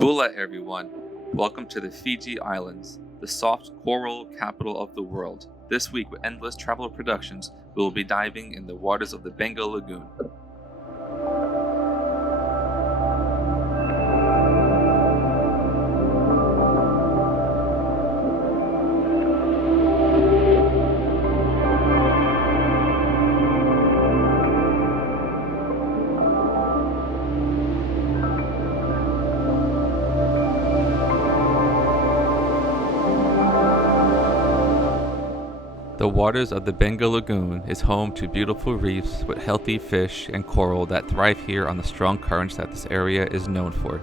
Bula everyone, welcome to the Fiji Islands, the soft coral capital of the world. This week with Endless Travel Productions, we will be diving in the waters of the Beqa Lagoon. The waters of the Beqa Lagoon is home to beautiful reefs with healthy fish and coral that thrive here on the strong currents that this area is known for.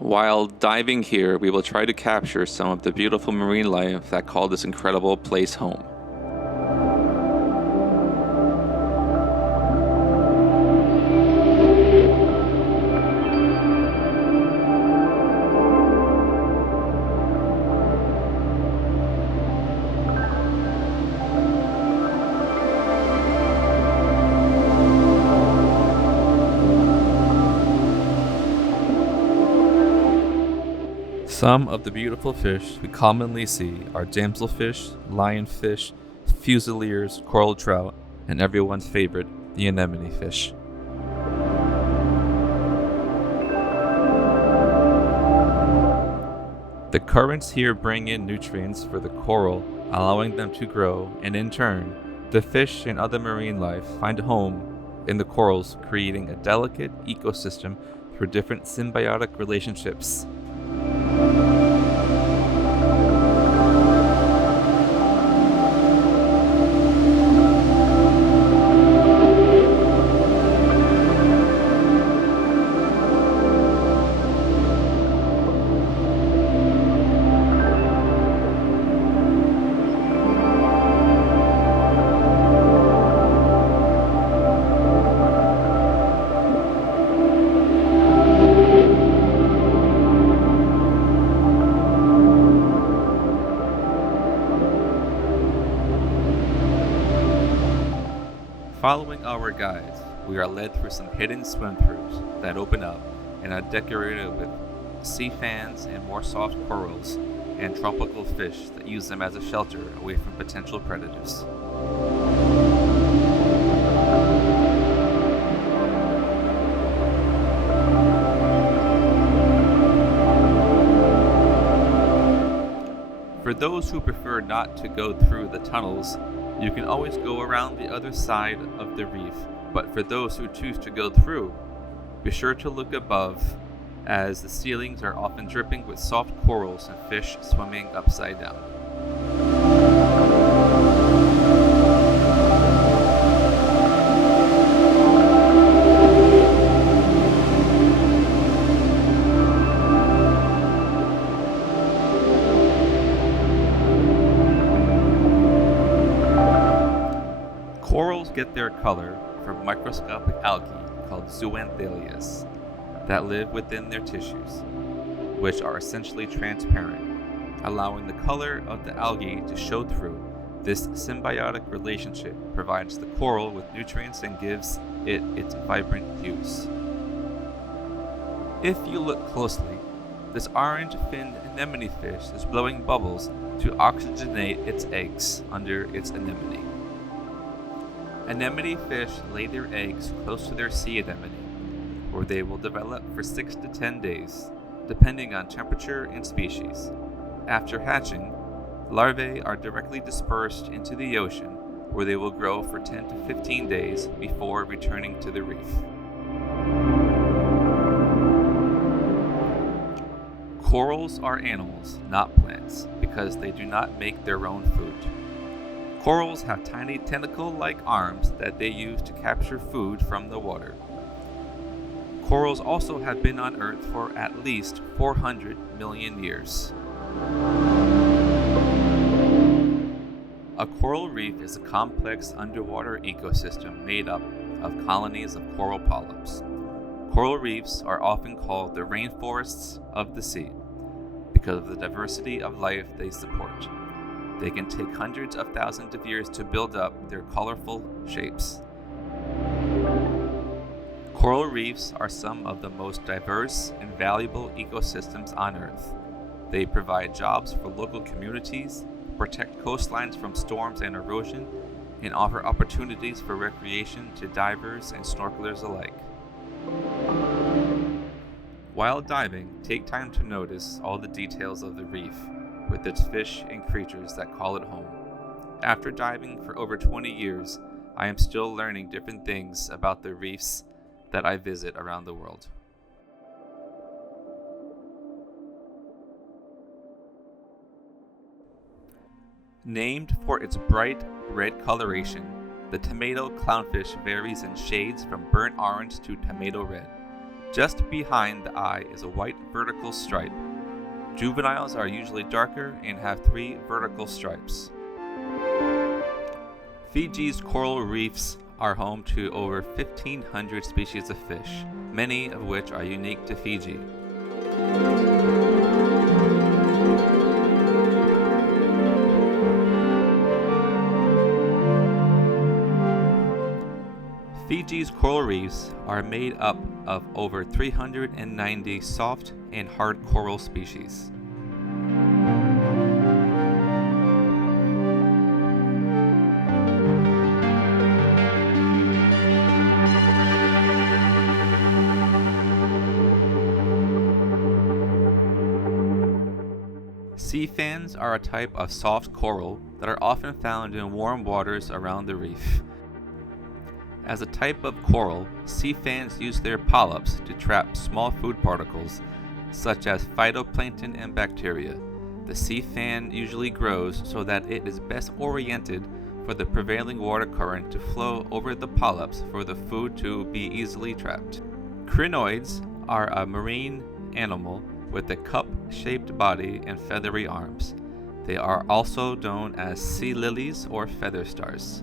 While diving here, we will try to capture some of the beautiful marine life that call this incredible place home. Some of the beautiful fish we commonly see are damselfish, lionfish, fusiliers, coral trout, and everyone's favorite, the anemone fish. The currents here bring in nutrients for the coral, allowing them to grow, and in turn, the fish and other marine life find a home in the corals, creating a delicate ecosystem through different symbiotic relationships. Following our guides, we are led through some hidden swim-throughs that open up and are decorated with sea fans and more soft corals and tropical fish that use them as a shelter away from potential predators. For those who prefer not to go through the tunnels, you can always go around the other side of the reef, but for those who choose to go through, be sure to look above, as the ceilings are often dripping with soft corals and fish swimming upside down. Corals get their color from microscopic algae called zooanthillias that live within their tissues, which are essentially transparent, allowing the color of the algae to show through. This symbiotic relationship provides the coral with nutrients and gives it its vibrant hues. If you look closely, this orange-finned anemone fish is blowing bubbles to oxygenate its eggs under its anemone. Anemone fish lay their eggs close to their sea anemone, where they will develop for 6 to 10 days, depending on temperature and species. After hatching, larvae are directly dispersed into the ocean, where they will grow for 10 to 15 days before returning to the reef. Corals are animals, not plants, because they do not make their own food. Corals have tiny tentacle-like arms that they use to capture food from the water. Corals also have been on Earth for at least 400 million years. A coral reef is a complex underwater ecosystem made up of colonies of coral polyps. Coral reefs are often called the rainforests of the sea because of the diversity of life they support. They can take hundreds of thousands of years to build up their colorful shapes. Coral reefs are some of the most diverse and valuable ecosystems on Earth. They provide jobs for local communities, protect coastlines from storms and erosion, and offer opportunities for recreation to divers and snorkelers alike. While diving, take time to notice all the details of the reef, with its fish and creatures that call it home. After diving for over 20 years, I am still learning different things about the reefs that I visit around the world. Named for its bright red coloration, the tomato clownfish varies in shades from burnt orange to tomato red. Just behind the eye is a white vertical stripe. Juveniles are usually darker and have 3 vertical stripes. Fiji's coral reefs are home to over 1,500 species of fish, many of which are unique to Fiji. Fiji's coral reefs are made up of over 390 soft and hard coral species. Sea fans are a type of soft coral that are often found in warm waters around the reef. As a type of coral, sea fans use their polyps to trap small food particles, such as phytoplankton and bacteria. The sea fan usually grows so that it is best oriented for the prevailing water current to flow over the polyps for the food to be easily trapped. Crinoids are a marine animal with a cup-shaped body and feathery arms. They are also known as sea lilies or feather stars.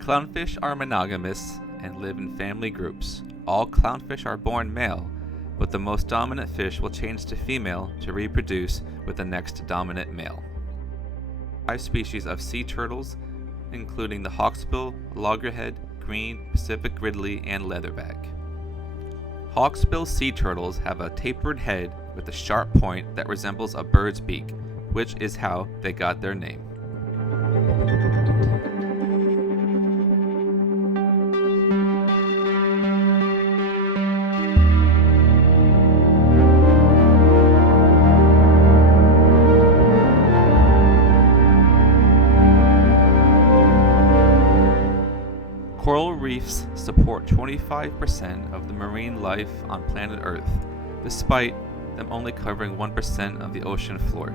Clownfish are monogamous and live in family groups. All clownfish are born male, but the most dominant fish will change to female to reproduce with the next dominant male. 5 species of sea turtles, including the hawksbill, loggerhead, green, Pacific ridley, and leatherback. Hawksbill sea turtles have a tapered head with a sharp point that resembles a bird's beak, which is how they got their name. Coral reefs support 25% of the marine life on planet Earth, despite them only covering 1% of the ocean floor.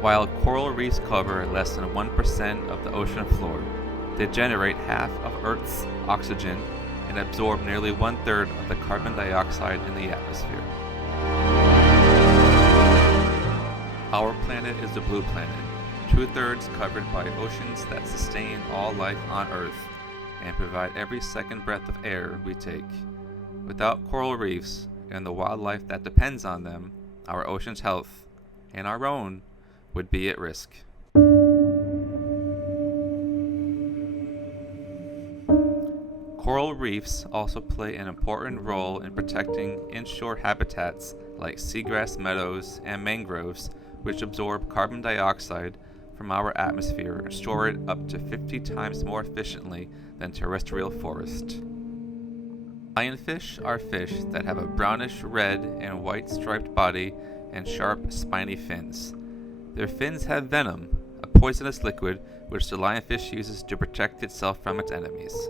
While coral reefs cover less than 1% of the ocean floor, they generate half of Earth's oxygen and absorb nearly 1/3 of the carbon dioxide in the atmosphere. Our planet is a blue planet, 2/3 covered by oceans that sustain all life on Earth and provide every second breath of air we take. Without coral reefs and the wildlife that depends on them, our ocean's health, and our own, would be at risk. Coral reefs also play an important role in protecting inshore habitats like seagrass meadows and mangroves, which absorb carbon dioxide from our atmosphere and store it up to 50 times more efficiently than terrestrial forest. Lionfish are fish that have a brownish red and white striped body and sharp spiny fins. Their fins have venom, a poisonous liquid which the lionfish uses to protect itself from its enemies.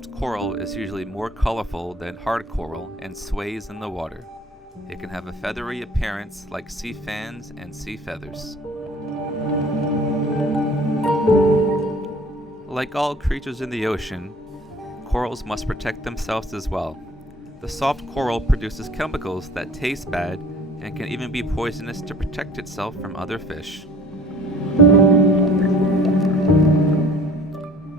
soft coral is usually more colorful than hard coral and sways in the water. It can have a feathery appearance like sea fans and sea feathers. Like all creatures in the ocean, corals must protect themselves as well. The soft coral produces chemicals that taste bad and can even be poisonous to protect itself from other fish.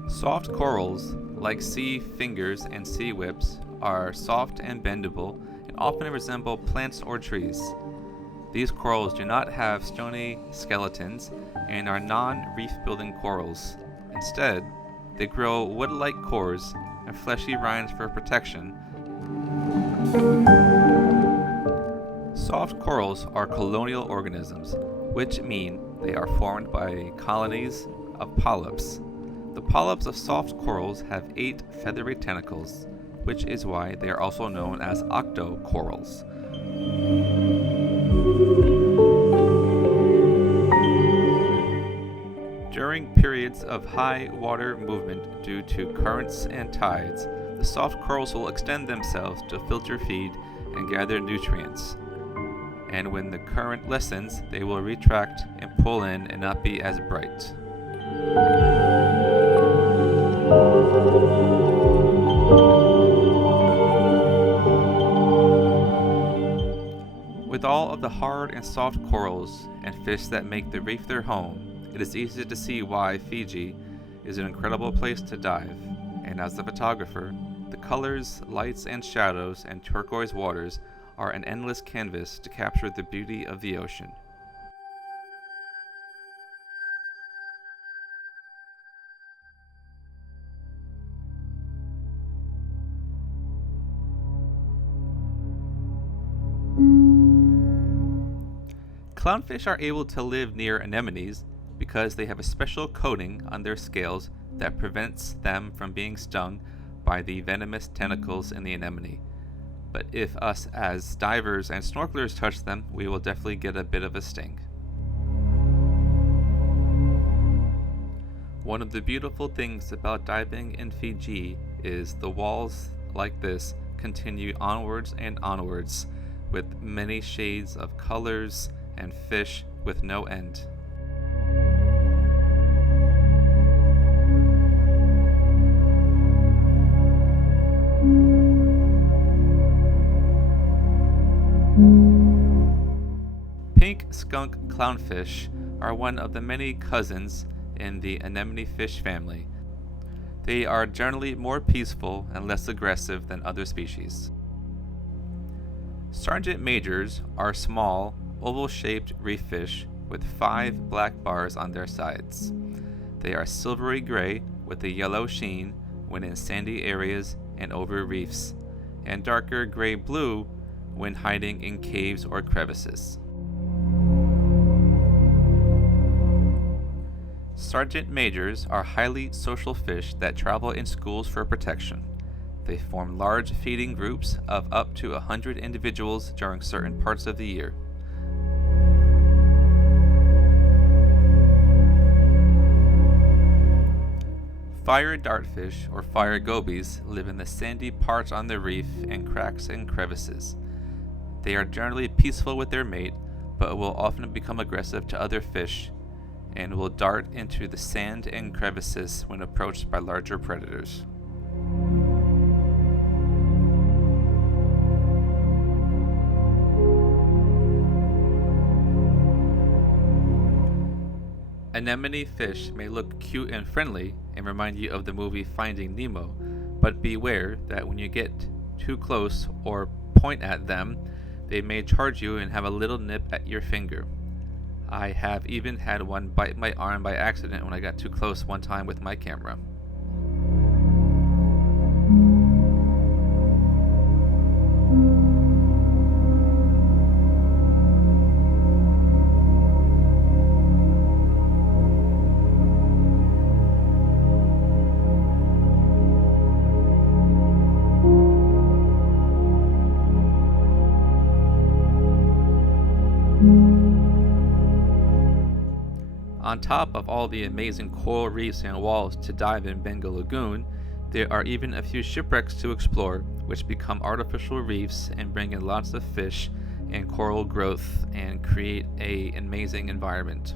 Soft corals, like sea fingers and sea whips, are soft and bendable and often resemble plants or trees. These corals do not have stony skeletons and are non-reef building corals. Instead, they grow wood-like cores and fleshy rinds for protection. Soft corals are colonial organisms, which mean they are formed by colonies of polyps. The polyps of soft corals have 8 feathery tentacles, which is why they are also known as octocorals. During periods of high water movement due to currents and tides, the soft corals will extend themselves to filter feed and gather nutrients. And when the current lessens, they will retract and pull in and not be as bright. With all of the hard and soft corals and fish that make the reef their home, it is easy to see why Fiji is an incredible place to dive. And as a photographer, the colors, lights, and shadows and turquoise waters are an endless canvas to capture the beauty of the ocean. Clownfish are able to live near anemones because they have a special coating on their scales that prevents them from being stung by the venomous tentacles in the anemone. But if us as divers and snorkelers touch them, we will definitely get a bit of a sting. One of the beautiful things about diving in Fiji is the walls like this continue onwards and onwards with many shades of colors and fish with no end. Pink skunk clownfish are one of the many cousins in the anemone fish family. They are generally more peaceful and less aggressive than other species. Sergeant majors are small, oval-shaped reef fish with 5 black bars on their sides. They are silvery gray with a yellow sheen when in sandy areas and over reefs, and darker gray-blue when hiding in caves or crevices. Sergeant majors are highly social fish that travel in schools for protection. They form large feeding groups of up to 100 individuals during certain parts of the year. Fire dartfish, or fire gobies, live in the sandy parts on the reef and cracks and crevices. They are generally peaceful with their mate, but will often become aggressive to other fish and will dart into the sand and crevices when approached by larger predators. Anemone fish may look cute and friendly and remind you of the movie Finding Nemo, but beware that when you get too close or point at them, they may charge you and have a little nip at your finger. I have even had one bite my arm by accident when I got too close one time with my camera. On top of all the amazing coral reefs and walls to dive in Beqa Lagoon, There are even a few shipwrecks to explore, which become artificial reefs and bring in lots of fish and coral growth and create an amazing environment.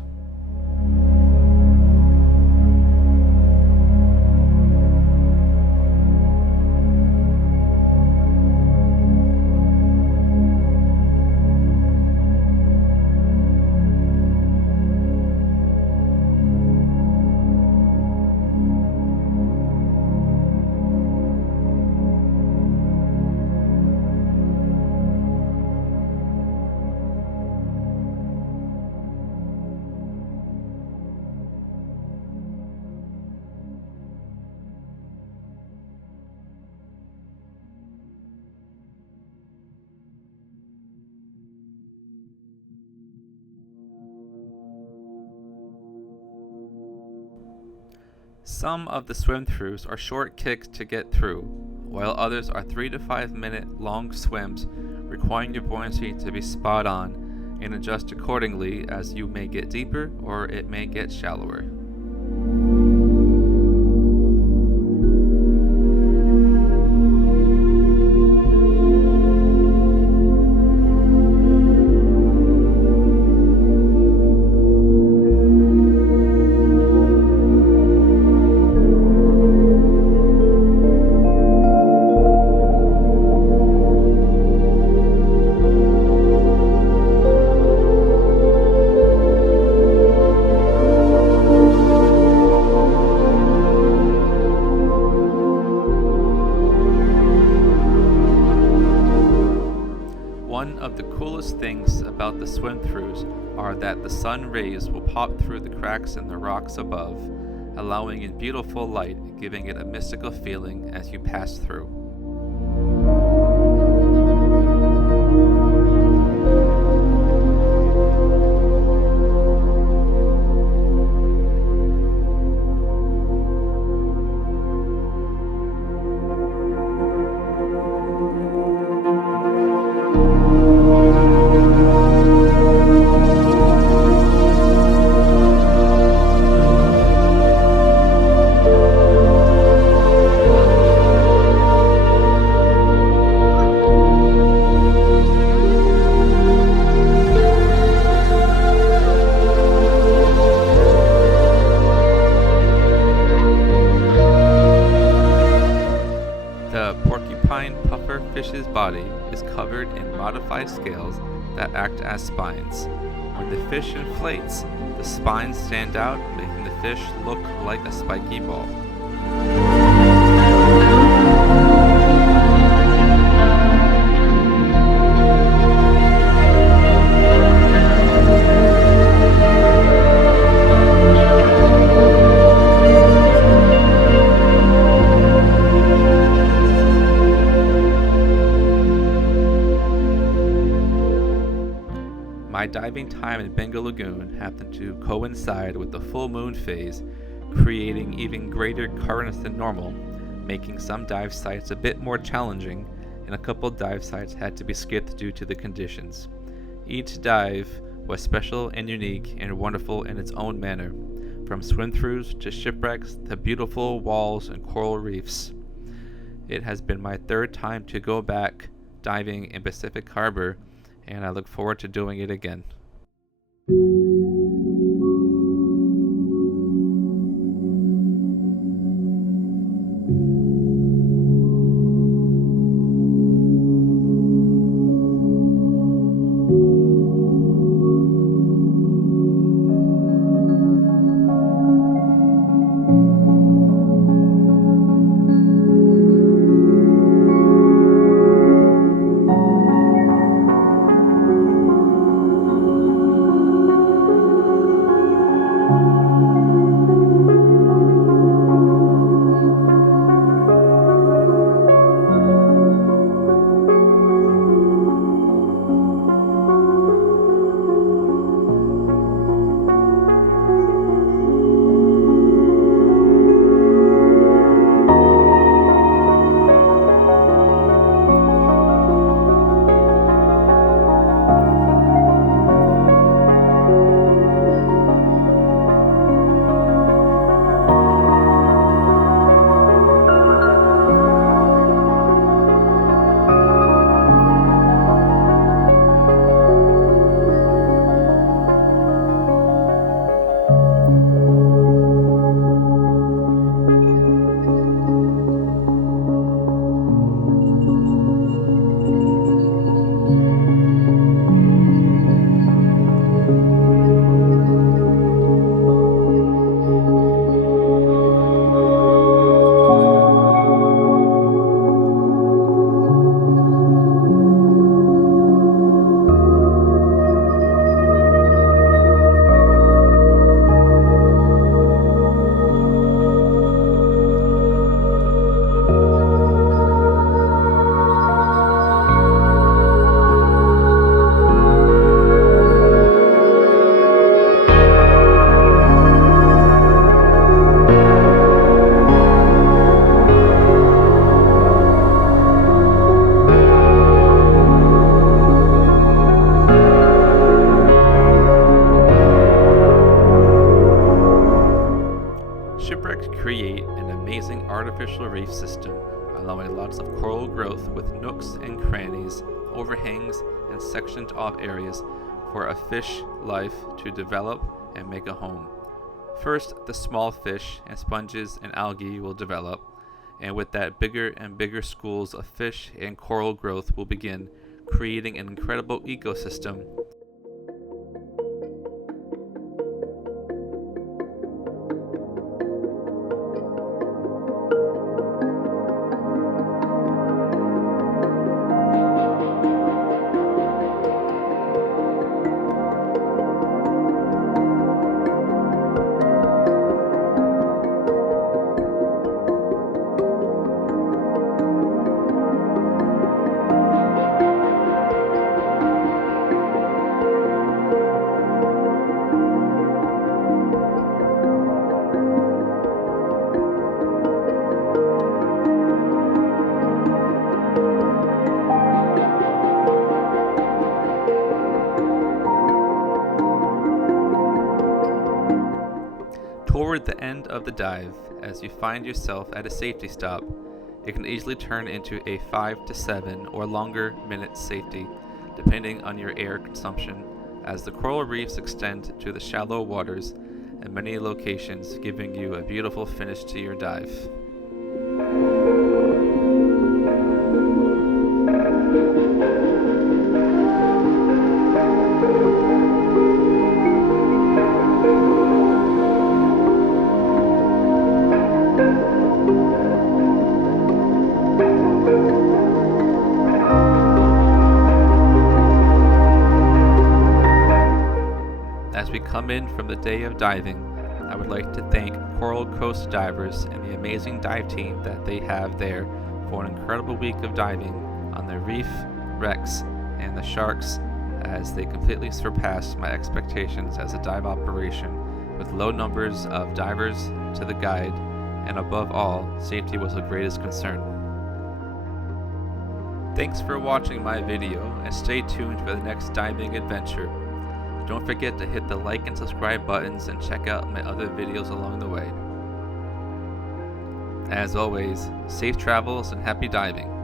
Some of the swim-throughs are short kicks to get through, while others are 3 to 5 minute long swims requiring your buoyancy to be spot on and adjust accordingly as you may get deeper or it may get shallower. One of the coolest things about the swim-throughs are that the sun rays will pop through the cracks in the rocks above, allowing in beautiful light, giving it a mystical feeling as you pass through. Fish's body is covered in modified scales that act as spines. When the fish inflates, the spines stand out, making the fish look like a spiky ball. My diving time in Beqa Lagoon happened to coincide with the full moon phase, creating even greater currents than normal, making some dive sites a bit more challenging, and a couple dive sites had to be skipped due to the conditions. Each dive was special and unique and wonderful in its own manner, from swim-throughs to shipwrecks to beautiful walls and coral reefs. It has been my third time to go back diving in Pacific Harbor, and I look forward to doing it again. reef system, allowing lots of coral growth with nooks and crannies, overhangs, and sectioned off areas for a fish life to develop and make a home. First, the small fish and sponges and algae will develop, and with that bigger and bigger schools of fish and coral growth will begin, creating an incredible ecosystem. Toward the end of the dive, as you find yourself at a safety stop, it can easily turn into a 5 to 7 or longer minute safety, depending on your air consumption, as the coral reefs extend to the shallow waters in many locations, giving you a beautiful finish to your dive. As we come in from the day of diving, I would like to thank Coral Coast Divers and the amazing dive team that they have there for an incredible week of diving on the reef, wrecks, and the sharks, as they completely surpassed my expectations as a dive operation, with low numbers of divers to the guide, and above all, safety was the greatest concern. Thanks for watching my video, and stay tuned for the next diving adventure. Don't forget to hit the like and subscribe buttons and check out my other videos along the way. As always, safe travels and happy diving.